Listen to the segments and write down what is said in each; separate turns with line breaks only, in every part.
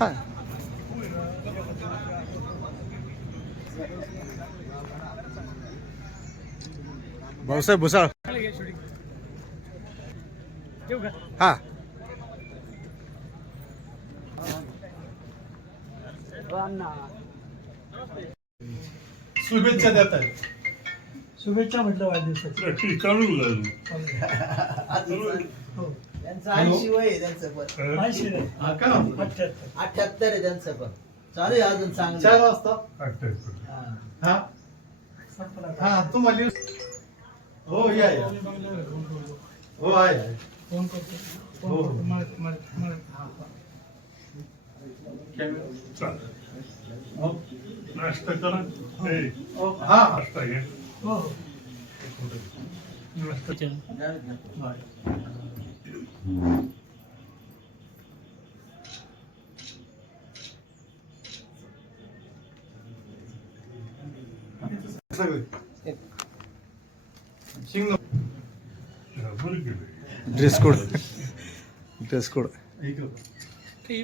हां. भाऊसाहेब भुसाळ. हां.
शुभेच्छा देत आहेत
शुभेच्छा म्हटलं वाढदिवसाची. हो.
त्यांचं ऐंशी वय आहे त्यांचं पण.
ऐंशी नाही
हा का?
अठ्ठ्याहत्तर.
अठ्याहत्तर आहे त्यांचं पण. चालू आहे अजून
चार
चांगलं
वाजता
हा.
हा.
संपला
हा तुम्हाला हो या या. हो आहे आहे.
फोन करतो. फोन. करतो हा. हो.
नाश्ता करा ए,
हो, हा
नाश्ता घे
हो हो
सगळे शिंग
बरं केलं
ड्रेस कोड ड्रेस कोड
ते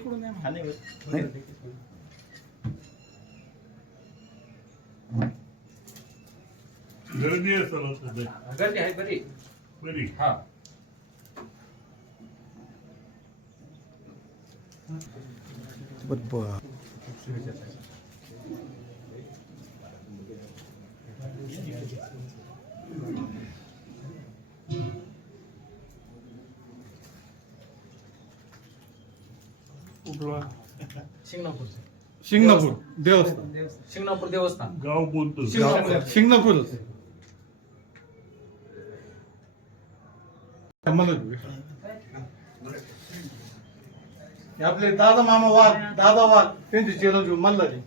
गर्दी असेल आता ते.
गर्दी आहे बरी.
बरी.
हा. शिंगणापूर.
शिंगणापूर देवस्थान.
शिंगणापूर देवस्थान.
गाव बोलतो
शिंगणापूर. शिंगणापूरच मला आपले दादा मामा वाघ दादा वाघ त्यांची चिरंजीव मल्हारी.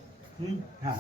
हा.